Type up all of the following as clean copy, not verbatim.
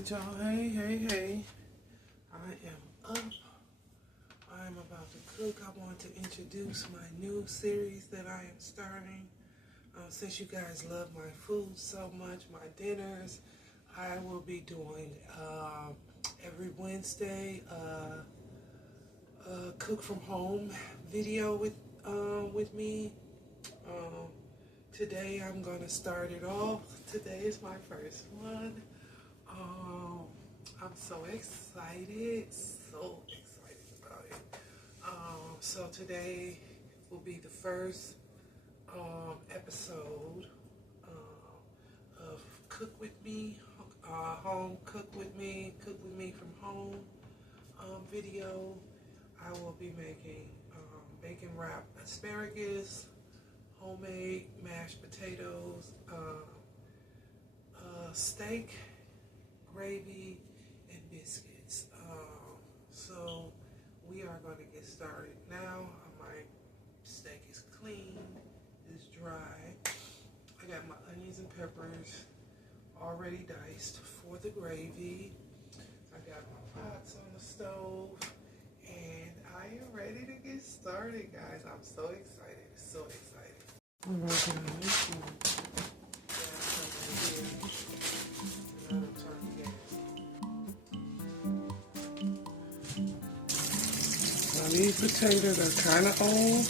Alright, y'all. Hey. I am up. I am about to cook. I want to introduce my new series that I am starting. Since you guys love my food so much, my dinners, I will be doing every Wednesday cook from home video with me. Today I'm gonna start it off. Today is my first one. I'm so excited about it. So today will be the first episode of Cook With Me, Cook With Me from Home video. I will be making bacon wrapped asparagus, homemade mashed potatoes, steak, gravy, and biscuits. So we are going to get started now. My steak is clean, it's dry. I got my onions and peppers already diced for the gravy. I got my pots on the stove, and I am ready to get started, guys. I'm so excited, so excited. I'm working on this one. Now these potatoes are kind of old,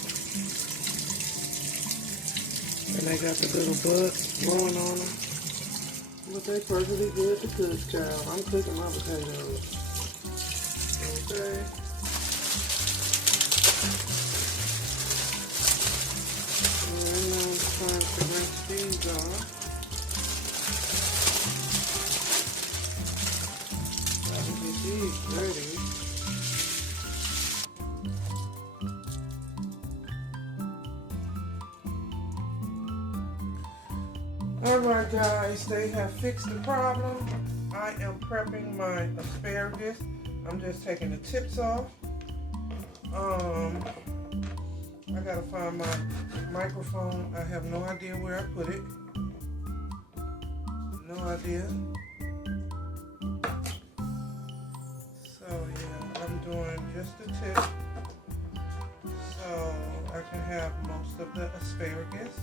and they got the little bugs growing on them, but they're perfectly good to cook, child. I'm cooking my potatoes. Okay. And now it's time to rinse these off. Gotta get these ready. Alright guys, they have fixed the problem. I am prepping my asparagus. I'm just taking the tips off. I gotta find my microphone. I have no idea where I put it. No idea. So yeah, I'm doing just the tip, so I can have most of the asparagus.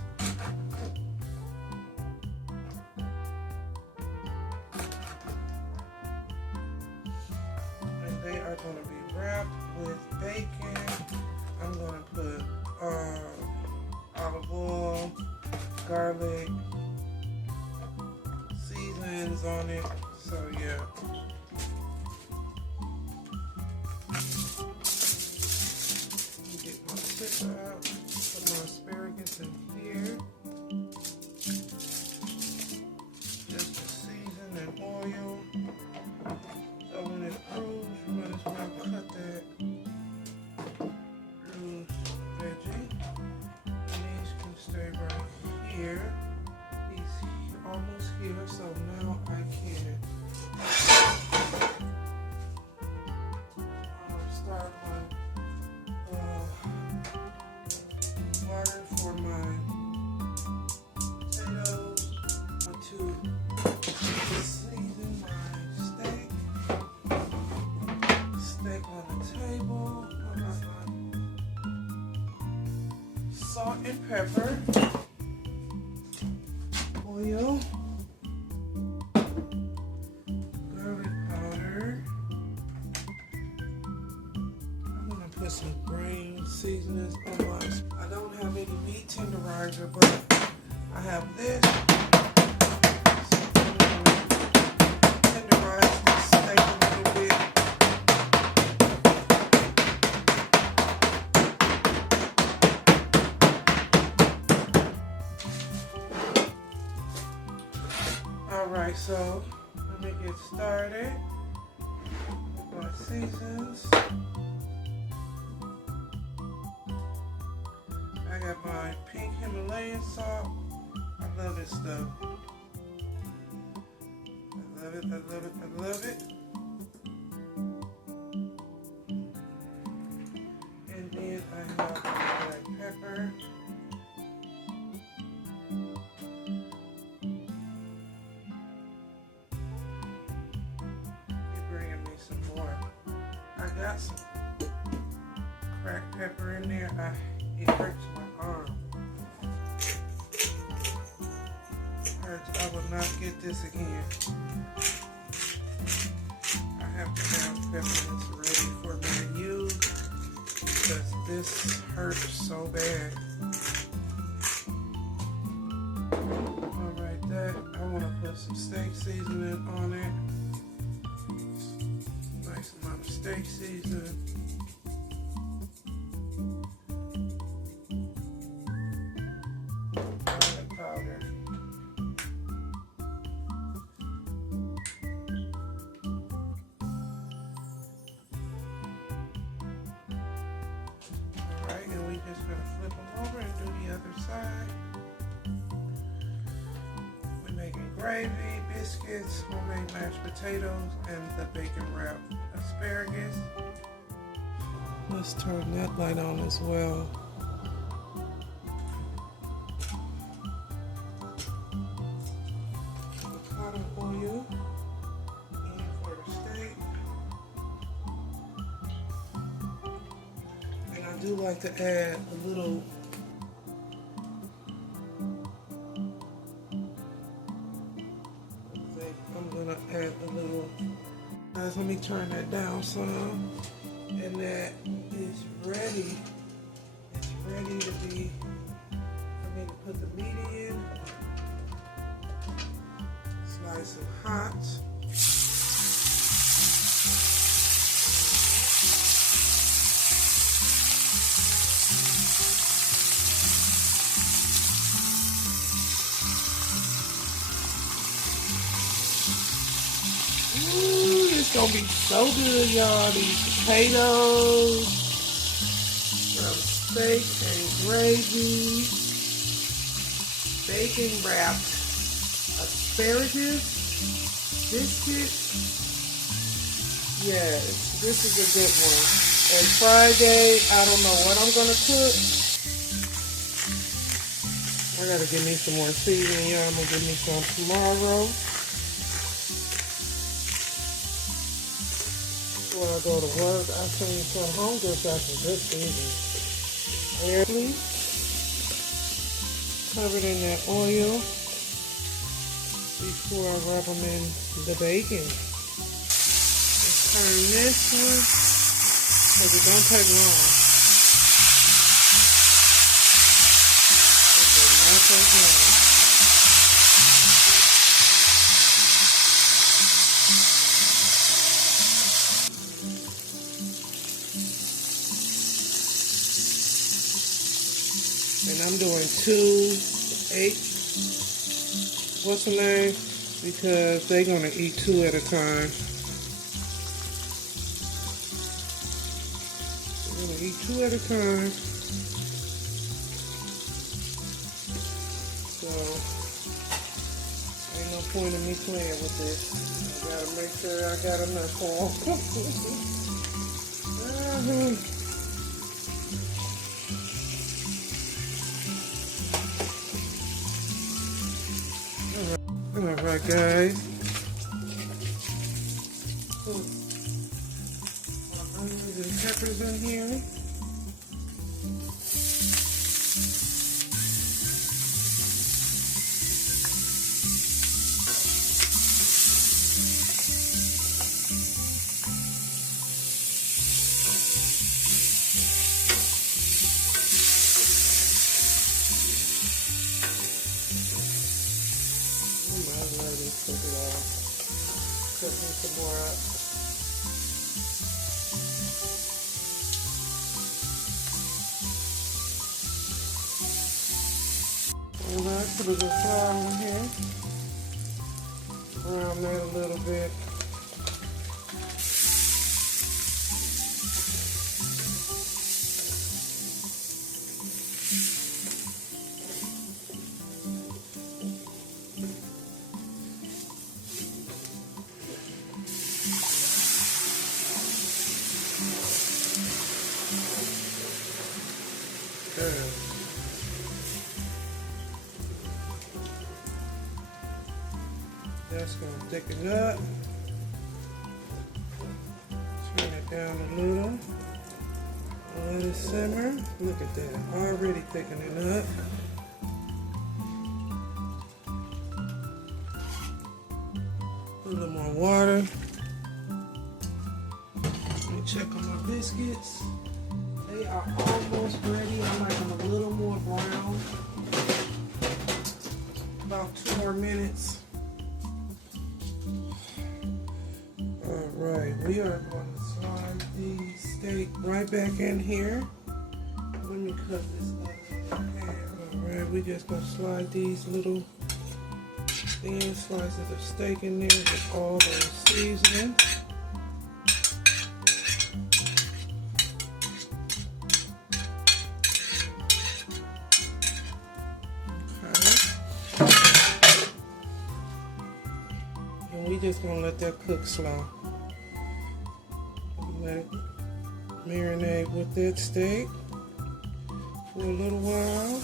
They are going to be wrapped with bacon. I'm going to put olive oil, garlic, seasonings on it. So yeah. Get my tip out. Put my asparagus in here. Just the season and oil. So when it's bruised, we're just going to cut that bruised veggie. And these can stay right here. He's almost here, so now I can start my water for my potatoes. I want to season my steak. On the table, salt and pepper, oil, garlic powder. I'm gonna put some grain seasonings on mine. I don't have any meat tenderizer, but I have this. So I'm gonna tenderize this steak a little bit. Alright, so let me get started with my seasons. I got my pink Himalayan salt. I love this stuff. I love it. And then I have black pepper. more. I got some cracked pepper in there. It hurts my arm. Hurts. I will not get this again. I have to have pepper that's ready for me to use because this hurts so bad. Alright, that I want to put some steak seasoning on it. Nice amount of steak seasoning. Garlic powder. Alright, and we just gonna flip them over and do the other side. We're making gravy, biscuits, homemade mashed potatoes, and the bacon wrapped asparagus. Let's turn that light on as well. Avocado oil in for the steak. And I do like to add a little I'm gonna add a little. Guys, let me turn that down some. And that is ready. It's ready to be for me to put the meat in. It's nice and hot. It's gonna be so good, y'all. These potatoes, some steak and gravy, bacon wrapped asparagus, biscuits. Yes, this is a good one. And Friday, I don't know what I'm gonna cook. I gotta give me some more seasoning, y'all. I'm gonna give me some tomorrow. When I go to work, I send some home just got some good seasoning. Airly, covered in that oil before I wrap them in the bacon. Let's turn this one because it don't take long. It does not take long. And I'm doing 2, 8, what's the name? Because they're going to eat 2 at a time. They're going to eat 2 at a time. So, ain't no point in me playing with this. I got to make sure I got enough for them. Alright guys, onions and peppers in here. Cook it all. Cook me some more up. Alright, put a little flour in here. Brown that a little bit. That's going to thicken up. down a little. Let it simmer. Look at that, already thickening up. Put a little more water. Let me check on my biscuits. They are almost ready. I like them a little more brown. About 2 more minutes. All right, we are going to slide the steak right back in here. Let me cut this up. All right, we just gonna slide these little thin slices of steak in there with all those seasonings. We just gonna let that cook slow. Let it marinate with that steak for a little while.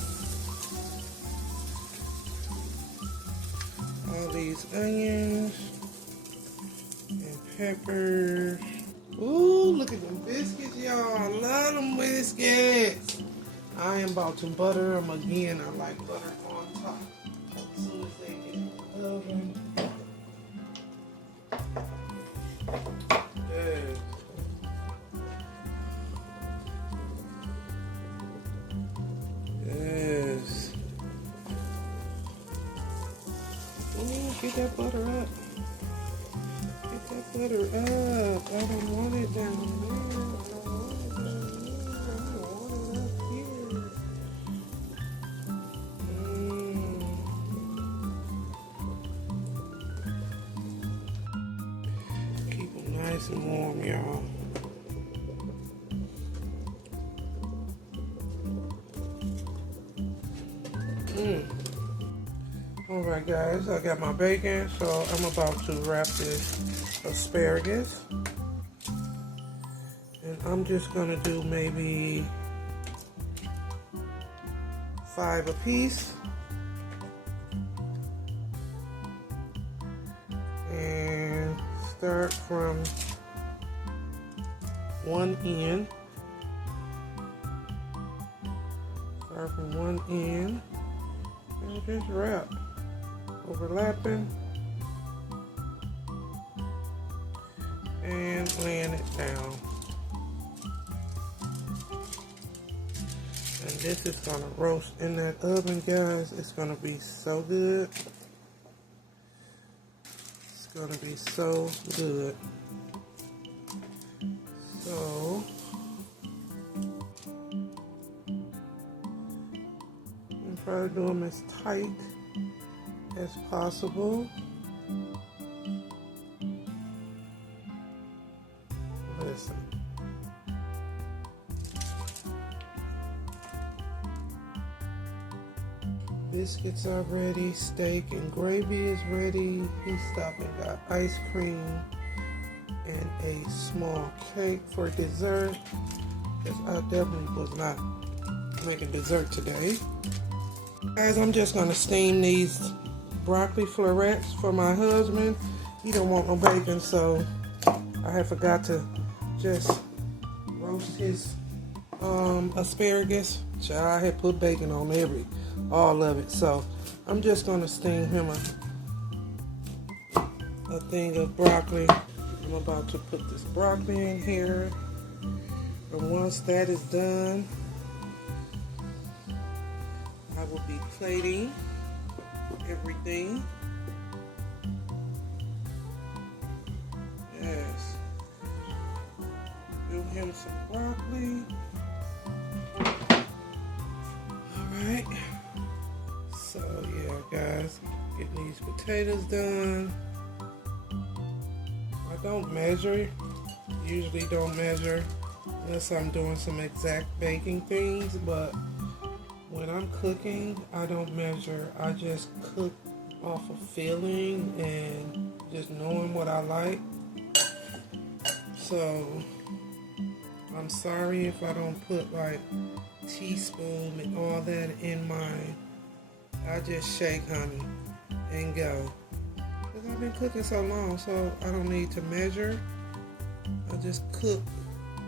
All these onions and peppers. Ooh, look at them biscuits, y'all. I love them biscuits. I am about to butter them again. I like butter on top. As soon as they get in the oven. Yes. Yes. Ooh, get that butter up. Get that butter up. I don't want it down there. I don't want it down there. I want it up here. Keep them nice and warm, y'all. Alright guys, I got my bacon, so I'm about to wrap this asparagus. And I'm just gonna do maybe 5 a piece. And start from one end. Start from one end. And just wrap. Overlapping and laying it down. And this is gonna roast in that oven, guys. It's gonna be so good. It's gonna be so good. So I'm trying to do them as tight as possible. Listen. Biscuits are ready, steak and gravy is ready. He stopped and got ice cream and a small cake for dessert, because I definitely was not making dessert today. Guys, I'm just gonna steam these broccoli florets for my husband. He don't want no bacon, so I had forgot to just roast his asparagus. I had put bacon on all of it, so I'm just gonna steam him a thing of broccoli. I'm about to put this broccoli in here, and once that is done, I will be plating everything. Yes. Do him some broccoli. Alright. So yeah, guys, getting these potatoes done. I don't measure. Usually don't measure unless I'm doing some exact baking things, but when I'm cooking, I don't measure. I just cook off of feeling and just knowing what I like. So I'm sorry if I don't put like teaspoon and all that in mine. I just shake, honey, and go. Because I've been cooking so long, so I don't need to measure. I just cook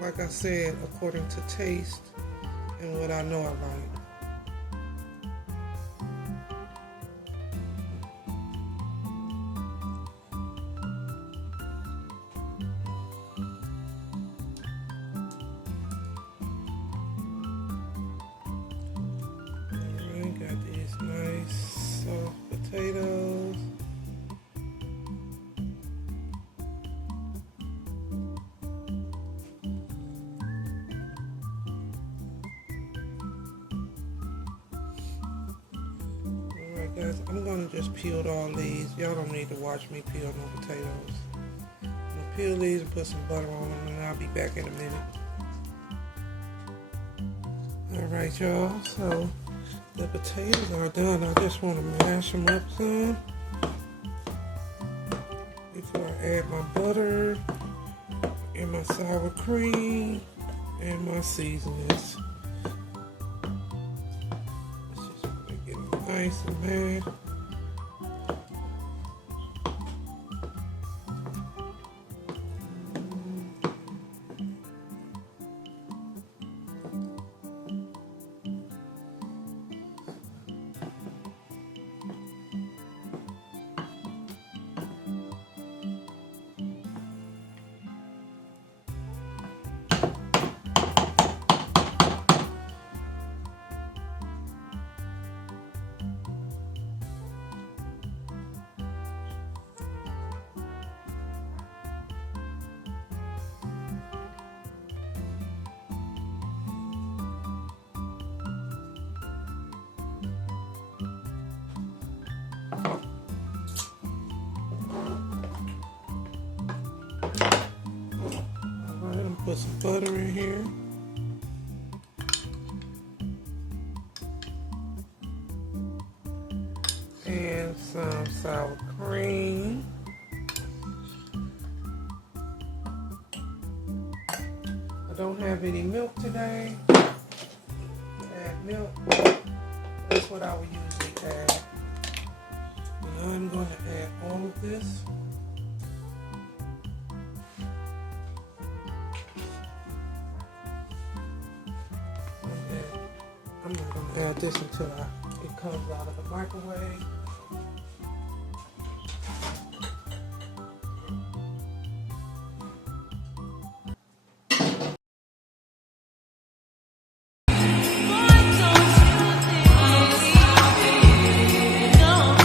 like I said, according to taste and what I know I like. Alright, got these nice soft potatoes. Guys, I'm gonna just peel all these. Y'all don't need to watch me peel no potatoes. I'm gonna peel these and put some butter on them, and I'll be back in a minute. Alright, y'all, so the potatoes are done. I just want to mash them up some before I add my butter and my sour cream and my seasonings. Nice and mashed. Put some butter in here. And some sour cream. I don't have any milk today. Add milk. That's what I would usually add. And I'm going to add all of this. I'm not going to add this until it comes out of the microwave.